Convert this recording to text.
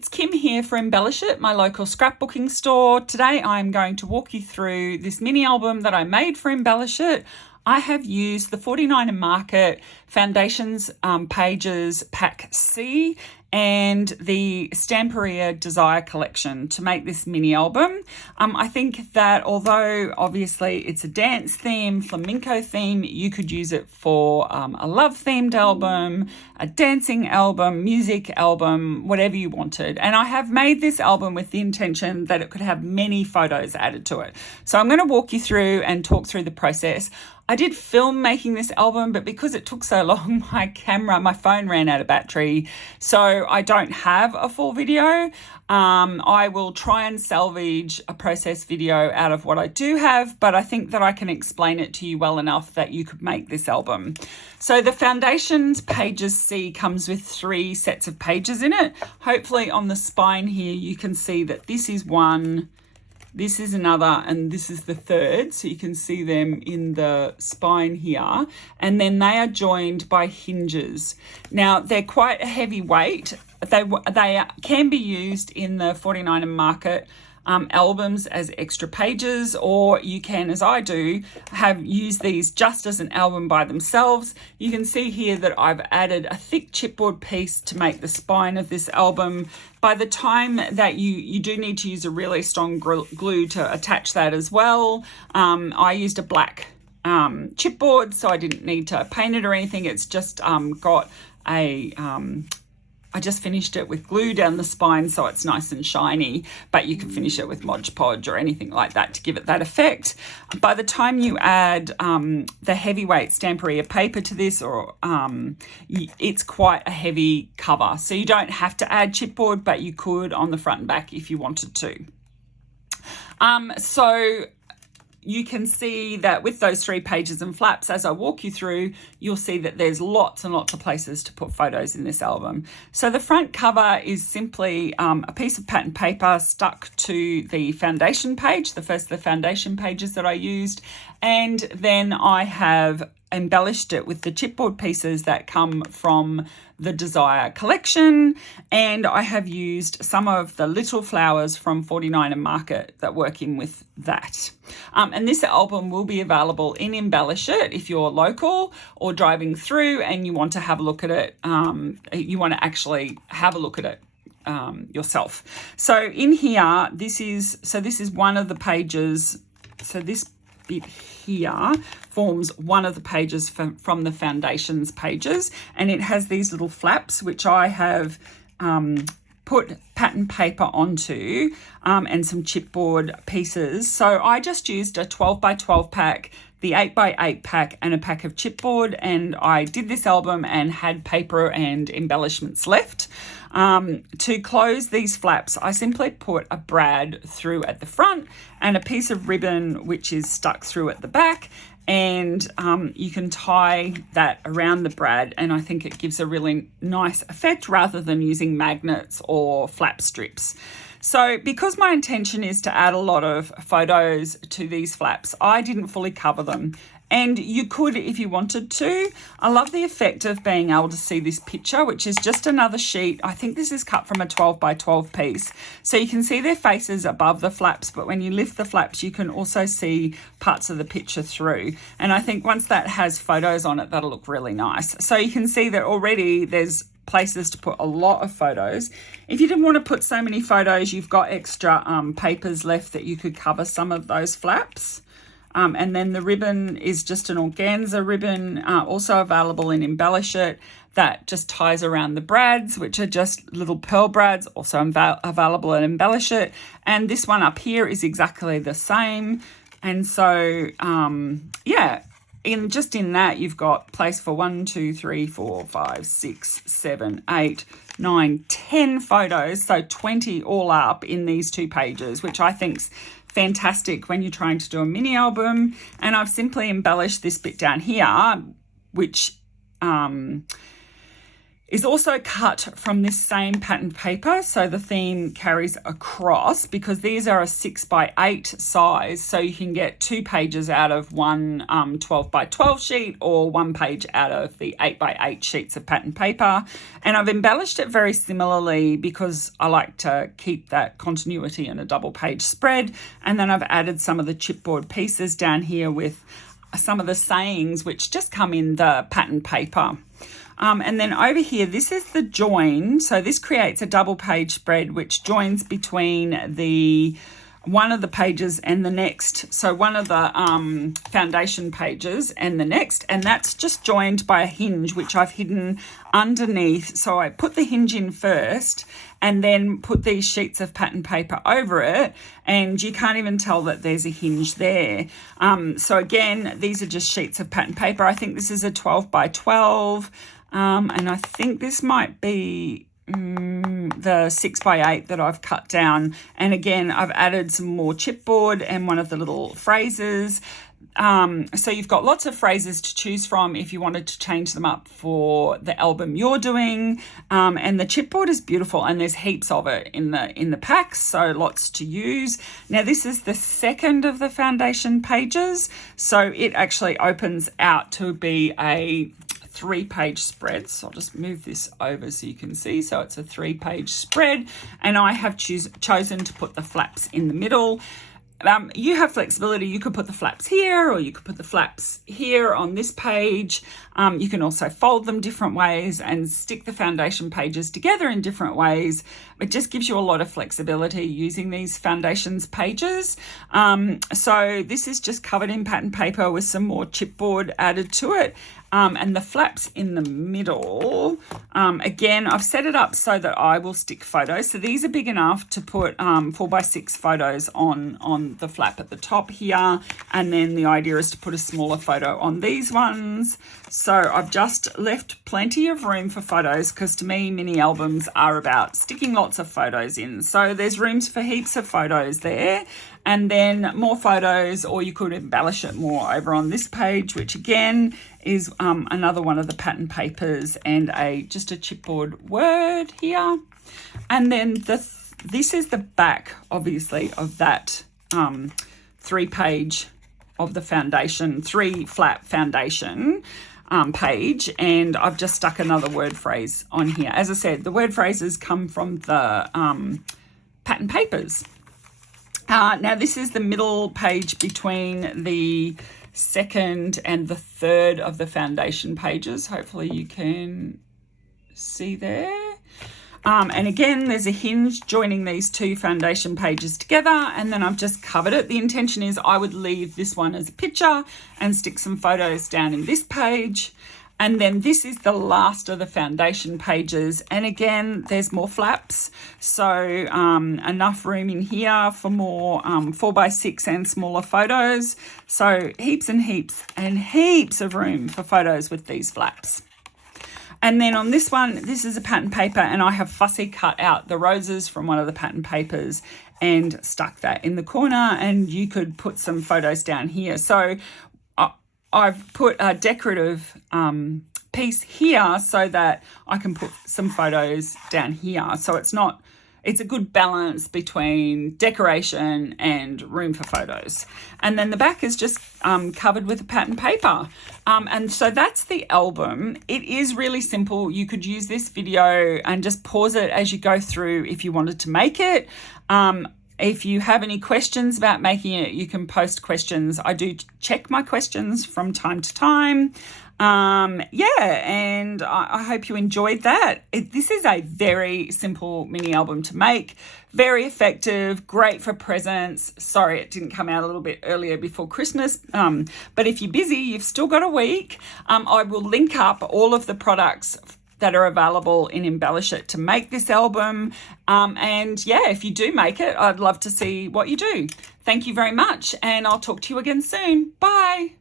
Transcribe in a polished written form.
It's Kim here for Embellish It, my local scrapbooking store. Today I'm going to walk you through this mini album that I made for Embellish It. I have used the 49 Market Foundations Pages Pack C and the Stamperia Desire collection to make this mini album. I think that although obviously it's a dance theme, flamenco theme, you could use it for a love themed album, a dancing album, music album, whatever you wanted. And I have made this album with the intention that it could have many photos added to it. So I'm going to walk you through and talk through the process. I did film making this album, but because it took so long, my phone ran out of battery. So I don't have a full video. I will try and salvage a process video out of what I do have, but I think that I can explain it to you well enough that you could make this album. So the Foundations Pages C comes with 3 sets of pages in it. Hopefully on the spine here, you can see that this is one, this is another, and this is the third. So you can see them in the spine here. And then they are joined by hinges. Now, they're quite a heavy weight. They can be used in the 49 Market albums as extra pages, or you can, as I do, use these just as an album by themselves. You can see here that I've added a thick chipboard piece to make the spine of this album. By the time that you do need to use a really strong glue to attach that as well. I used a black chipboard, so I didn't need to paint it or anything. It's just got a I just finished it with glue down the spine so it's nice and shiny, but you can finish it with Mod Podge or anything like that to give it that effect. By the time you add the heavyweight Stamperia paper to this, or it's quite a heavy cover. So you don't have to add chipboard, but you could on the front and back if you wanted to. So you can see that with those 3 pages and flaps, as I walk you through, you'll see that there's lots and lots of places to put photos in this album. So the front cover is simply a piece of pattern paper stuck to the foundation page, the first of the foundation pages that I used. And then I have embellished it with the chipboard pieces that come from the Desire collection, and I have used some of the little flowers from 49 Market that work in with that. And this album will be available in Embellish It if you're local or driving through and you want to have a look at it. You want to actually have a look at it yourself. So in here, this is one of the pages. So this bit here forms one of the pages from the Foundations pages, and it has these little flaps which I have put pattern paper onto and some chipboard pieces. So I just used a 12 by 12 pack, the 8 by 8 pack, and a pack of chipboard, and I did this album and had paper and embellishments left. To close these flaps, I simply put a brad through at the front and a piece of ribbon which is stuck through at the back, and you can tie that around the brad, and I think it gives a really nice effect rather than using magnets or flap strips. So because my intention is to add a lot of photos to these flaps, I didn't fully cover them. And you could if you wanted to. I love the effect of being able to see this picture, which is just another sheet. I think this is cut from a 12 by 12 piece. So you can see their faces above the flaps, but when you lift the flaps, you can also see parts of the picture through. And I think once that has photos on it, that'll look really nice. So you can see that already there's places to put a lot of photos. If you didn't want to put so many photos, you've got extra papers left that you could cover some of those flaps. And then the ribbon is just an organza ribbon, also available in Embellish It, that just ties around the brads, which are just little pearl brads, also available in Embellish It. And this one up here is exactly the same. And so, yeah, in that you've got place for 1, 2, 3, 4, 5, 6, 7, 8, 9, 10 photos. So 20 all up in these 2 pages, which I think's fantastic when you're trying to do a mini album. And I've simply embellished this bit down here, which is also cut from this same pattern paper, so the theme carries across, because these are a 6x8 size, so you can get 2 pages out of one 12x12 sheet, or 1 page out of the 8x8 sheets of pattern paper. And I've embellished it very similarly because I like to keep that continuity in a double page spread. And then I've added some of the chipboard pieces down here with some of the sayings which just come in the pattern paper. And then over here, this is the join. So this creates a double page spread which joins between one of the pages and the next. So one of the foundation pages and the next, and that's just joined by a hinge which I've hidden underneath. So I put the hinge in first and then put these sheets of pattern paper over it, and you can't even tell that there's a hinge there. So again, these are just sheets of pattern paper. I think this is a 12x12. And I think this might be the 6x8 that I've cut down. And again, I've added some more chipboard and one of the little phrases. So you've got lots of phrases to choose from if you wanted to change them up for the album you're doing. And the chipboard is beautiful, and there's heaps of it in the packs, so lots to use. Now this is the second of the foundation pages, so it actually opens out to be a 3-page spread. So I'll just move this over so you can see. So it's a 3-page spread, and I have chosen to put the flaps in the middle. You have flexibility. You could put the flaps here, or you could put the flaps here on this page. You can also fold them different ways and stick the foundation pages together in different ways. It just gives you a lot of flexibility using these foundations pages. So this is just covered in pattern paper with some more chipboard added to it. And the flaps in the middle, again, I've set it up so that I will stick photos. So these are big enough to put 4x6 photos on the flap at the top here. And then the idea is to put a smaller photo on these ones. So I've just left plenty of room for photos, because to me, mini albums are about sticking lots of photos in. So there's rooms for heaps of photos there. And then more photos, or you could embellish it more over on this page, which again is another one of the pattern papers and just a chipboard word here. And then this is the back, obviously, of that 3-page of the foundation, 3-flap foundation page, and I've just stuck another word phrase on here. As I said, the word phrases come from the pattern papers. Now this is the middle page between the second and the third of the foundation pages. Hopefully you can see there. And again, there's a hinge joining these 2 foundation pages together, and then I've just covered it. The intention is I would leave this one as a picture and stick some photos down in this page. And then this is the last of the foundation pages. And again, there's more flaps. So enough room in here for more 4x6 and smaller photos. So heaps and heaps and heaps of room for photos with these flaps. And then on this one, this is a pattern paper, and I have fussy cut out the roses from one of the pattern papers and stuck that in the corner, and you could put some photos down here. So I've put a decorative piece here so that I can put some photos down here. So it's a good balance between decoration and room for photos. And then the back is just covered with a pattern paper. And so that's the album. It is really simple. You could use this video and just pause it as you go through if you wanted to make it. If you have any questions about making it, you can post questions. I do check my questions from time to time. And I hope you enjoyed that. This is a very simple mini album to make, very effective, great for presents. Sorry, it didn't come out a little bit earlier before Christmas, but if you're busy, you've still got a week. I will link up all of the products that are available in Embellish It to make this album. If you do make it, I'd love to see what you do. Thank you very much, and I'll talk to you again soon. Bye.